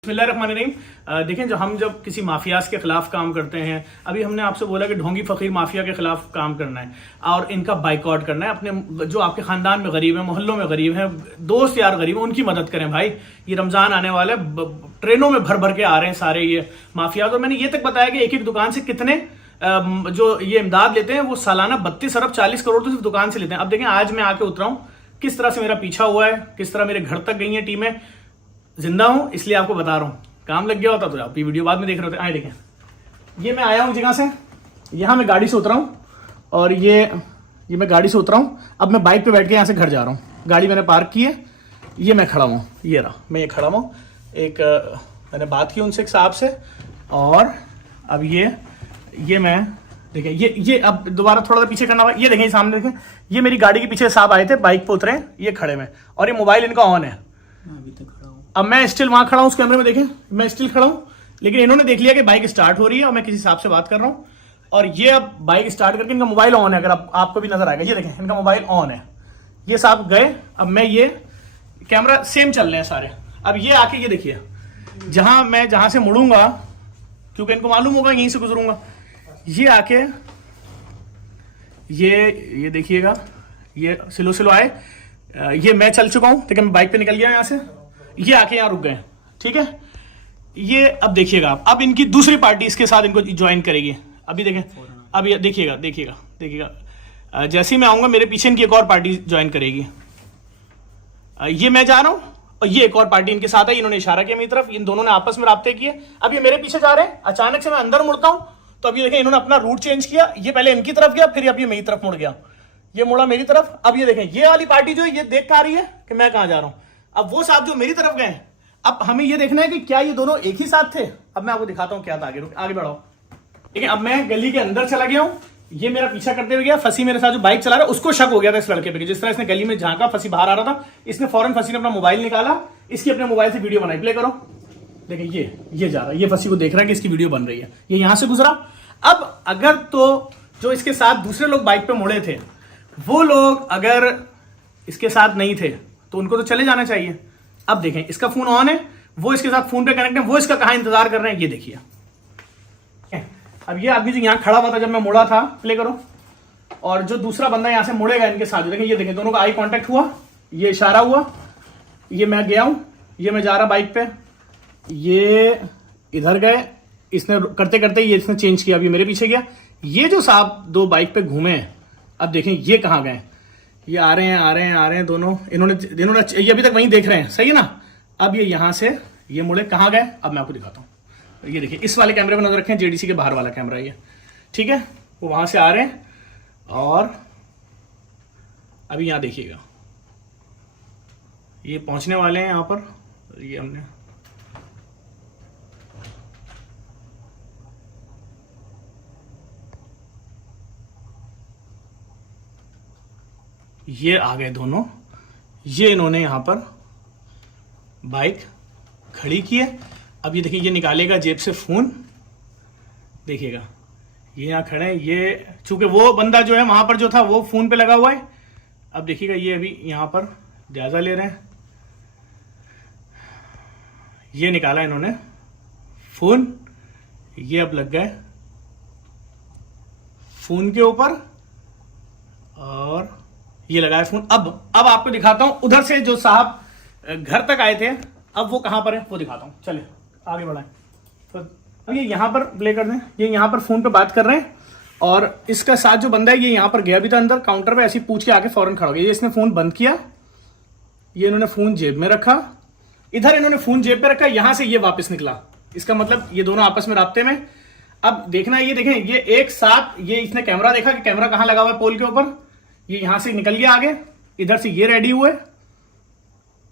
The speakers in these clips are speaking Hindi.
बिस्मिल्लाहिर्रहमानिर्रहीम। देखें, जब किसी माफियाज के खिलाफ काम करते हैं, अभी हमने आपसे बोला कि ढोंगी फकीर माफिया के खिलाफ काम करना है और इनका बाइकआउट करना है। अपने जो आपके खानदान में गरीब है, मोहल्लों में गरीब है, दोस्त यार गरीब है, उनकी मदद करें भाई। ये रमजान आने वाला है, ट्रेनों में भर भर के आ रहे हैं सारे ये माफियाज। और मैंने ये तक बताया कि एक एक दुकान से कितने जो ये इमदाद लेते हैं वो सालाना 32 अरब 40 करोड़ तो सिर्फ दुकान से लेते हैं। अब देखें, आज मैं आके उतरा हूँ, किस तरह से मेरा पीछा हुआ है, किस तरह मेरे घर तक गई है टीमें। जिंदा हूं इसलिए आपको बता रहा हूं, काम लग गया होता तो आप ये वीडियो बाद में देख रहे होते। आए देखें, ये मैं आया हूं जगह से, यहां मैं गाड़ी से उतरा हूं और ये मैं गाड़ी से उतरा हूं। अब मैं बाइक पे बैठ के यहां से घर जा रहा हूं। गाड़ी मैंने पार्क की है, ये मैं खड़ा हूं, ये रहा मैं, ये खड़ा हूं। एक मैंने बात की उनसे, एक साहब से, और अब ये मैं देखें, ये अब दोबारा थोड़ा सा पीछे करना हुआ। ये देखें, सामने देखें, ये मेरी गाड़ी के पीछे साहब आए थे, बाइक पे उतरे, ये खड़े में, और ये मोबाइल इनका ऑन है। अभी तक खड़ा हूँ। अब मैं स्टिल वहां खड़ा हूं, उस कैमरे में देखें, मैं स्टिल खड़ा हूं, लेकिन इन्होंने देख लिया कि बाइक स्टार्ट हो रही है और मैं किसी साहब से बात कर रहा हूं, और ये अब बाइक स्टार्ट करके इनका मोबाइल ऑन है। अगर आपको भी नजर आएगा, ये देखें, इनका मोबाइल ऑन है। ये साहब गए, अब मैं, ये कैमरा सेम चल रहे हैं सारे। अब ये आके, ये देखिए, जहां से मुड़ूंगा, क्योंकि इनको मालूम होगा यहीं से गुजरूंगा, ये आके ये देखिएगा, ये स्लो आए, ये मैं चल चुका हूं, ठीक है, मैं बाइक पे निकल गया यहां से, ये आके यहां रुक गए, ठीक है। ये अब देखिएगा, अब इनकी दूसरी पार्टी इसके साथ इनको ज्वाइन करेगी। अभी देखें, अब ये देखिएगा, जैसे ही मैं आऊंगा मेरे पीछे इनकी एक और पार्टी ज्वाइन करेगी। ये मैं जा रहा हूं और ये एक और पार्टी इनके साथ है। इन्होंने इशारा किया मेरी तरफ, इन दोनों ने आपस में राब्ते किए। अब ये मेरे पीछे जा रहे हैं, अचानक से मैं अंदर मुड़ता हूं तो अब ये देखें, इन्होंने अपना रूट चेंज किया। ये पहले इनकी तरफ गया, फिर अब ये मेरी तरफ मुड़ गया, ये मुड़ा मेरी तरफ। अब ये देखें, ये वाली पार्टी जो है ये देख आ रही है कि मैं कहां जा रहा हूं। अब वो साहब जो मेरी तरफ गए, अब हमें ये देखना है कि क्या ये दोनों एक ही साथ थे। अब मैं आपको दिखाता हूं क्या था, आगे बढ़ाओ। ठीक है, अब मैं गली के अंदर चला गया हूं, ये मेरा पीछा करते हुए गया। फंसी मेरे साथ जो बाइक चला रहा है, उसको शक हो गया था इस लड़के पे, जिस तरह इसने गली में झांका, फंसी बाहर आ रहा था, इसने फौरन फंसी ने अपना मोबाइल निकाला, इसकी अपने मोबाइल से वीडियो बनाई। प्ले करो, देखिए ये जा रहा है, ये फंसी को देख रहा है कि इसकी वीडियो बन रही है, ये यहां से गुजरा। अब अगर तो जो इसके साथ दूसरे लोग बाइक पे मुड़े थे, वो लोग अगर इसके साथ नहीं थे तो उनको तो चले जाना चाहिए। अब देखें, इसका फोन ऑन है, वो इसके साथ फोन पे कनेक्ट है, वो इसका कहां इंतजार कर रहे हैं, ये देखिए। अब ये आदमी जो यहां खड़ा हुआ था जब मैं मुड़ा था, प्ले करो, और जो दूसरा बंदा यहां से मुड़ेगा इनके साथ, देखें, ये देखें, दोनों का आई कांटेक्ट हुआ, ये इशारा हुआ, ये मैं गया हूं, ये मैं जा रहा बाइक पे, ये इधर गए, इसने करते करते ये इसने चेंज किया, अभी मेरे पीछे गया। ये जो साहब दो बाइक पे घूमे, अब देखें ये कहां गए, ये आ रहे हैं दोनों, इन्होंने ये अभी तक वहीं देख रहे हैं, सही है ना। अब ये यहां से ये मुड़े, कहां गए, अब मैं आपको दिखाता हूं। ये देखिए, इस वाले कैमरे में नजर रखें, जेडीसी के बाहर वाला कैमरा ये, ठीक है, वो वहां से आ रहे हैं, और अभी यहां देखिएगा, ये पहुंचने वाले हैं यहां पर। ये हमने ये आ गए दोनों, ये इन्होंने यहां पर बाइक खड़ी की है। अब ये देखिए, ये निकालेगा जेब से फोन, देखिएगा, ये यहां खड़े हैं, ये चूंकि वो बंदा जो है वहां पर जो था वो फोन पे लगा हुआ है। अब देखिएगा, ये अभी यहां पर जायजा ले रहे हैं, ये निकाला इन्होंने फोन, ये अब लग गए फोन के ऊपर, और ये लगाया फोन। अब आपको दिखाता हूं उधर से जो साहब घर तक आए थे, अब वो कहां पर है वो दिखाता हूं, चलिए आगे बढ़ाएं। तो अब ये यहां पर प्ले कर दें, ये यहां पर फोन पे बात कर रहे हैं, और इसका साथ जो बंदा है ये यहां पर गया भी था अंदर काउंटर पे, ऐसी पूछ के आके फौरन खड़ा हो गया। ये इसने फोन बंद किया, ये इन्होंने फोन जेब में रखा, इधर इन्होंने फोन जेब पे रखा, यहां से ये वापस निकला, इसका मतलब ये दोनों आपस में राब्ते में। अब देखना, ये देखें, ये एक साथ, ये इसने कैमरा देखा कि कैमरा कहां लगा हुआ है, पोल के ऊपर, ये यहां से निकल गया आगे, इधर से ये रेडी हुए,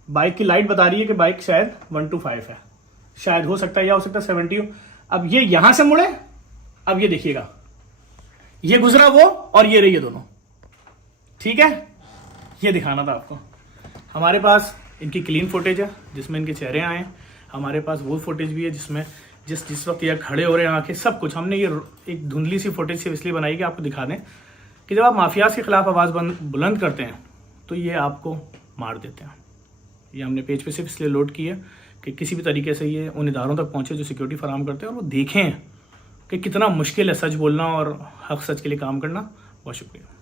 बाइक की लाइट बता रही है कि बाइक शायद 125 है, शायद हो सकता है, या हो सकता है 70 हो। अब ये यहां से मुड़े, अब ये देखिएगा, ये गुजरा वो, और ये रही ये दोनों, ठीक है, ये दिखाना था आपको। हमारे पास इनकी क्लीन फुटेज है जिसमें इनके चेहरे आए हैं, हमारे पास वो फुटेज भी है जिसमें जिस वक्त ये खड़े हो रहे हैं आके, सब कुछ हमने ये एक धुंधली सी फुटेज से इसलिए बनाई कि आपको दिखा दें कि जब आप माफियाज के खिलाफ आवाज बुलंद करते हैं तो ये आपको मार देते हैं। ये हमने पेज पे सिर्फ इसलिए लोड की है कि कि किसी भी तरीके से ये उन इदारों तक पहुँचे जो सिक्योरिटी फराहम करते हैं, और वो देखें कि कितना मुश्किल है सच बोलना और हक सच के लिए काम करना। बहुत शुक्रिया।